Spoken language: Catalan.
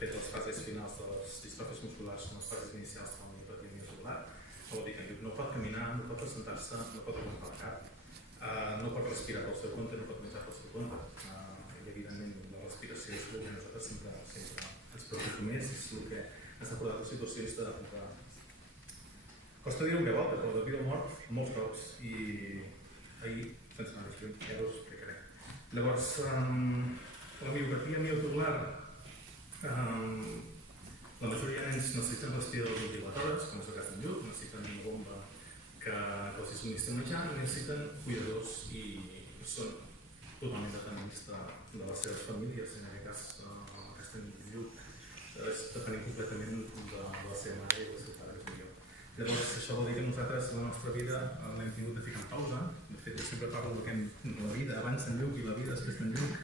fet, les fases finals de les distròfies musculars són les fases inicials de la miopatia miocelular. Vol dir que en Lluc no pot caminar, no pot presentar-se, no pot aguantar el cap, no pot respirar pel seu compte, no pot menjar pel seu compte. I evidentment la respiració és el que a nosaltres sempre ens preocupa més, és el que ens ha portat a situacions de costa dir un que vol, però de vida o mort molts cops, i ahir, sense anar més lluny, ja ho explicaré. Llavors, la miopatia miocelular, la majoria de nens necessiten respiradors ventiladores, com és el cas d'en Lluc, necessiten una bomba que els subministri menjar, i necessiten cuidadors i són totalment dependents de les seves famílies. En aquest cas d'en Lluc depenem completament de la seva mare i del seu pare, que és millor. Llavors, això vol dir que nosaltres la nostra vida l'hem tingut de ficar en pausa. De fet, jo sempre parlo de la vida abans d'en Lluc i la vida després d'en Lluc.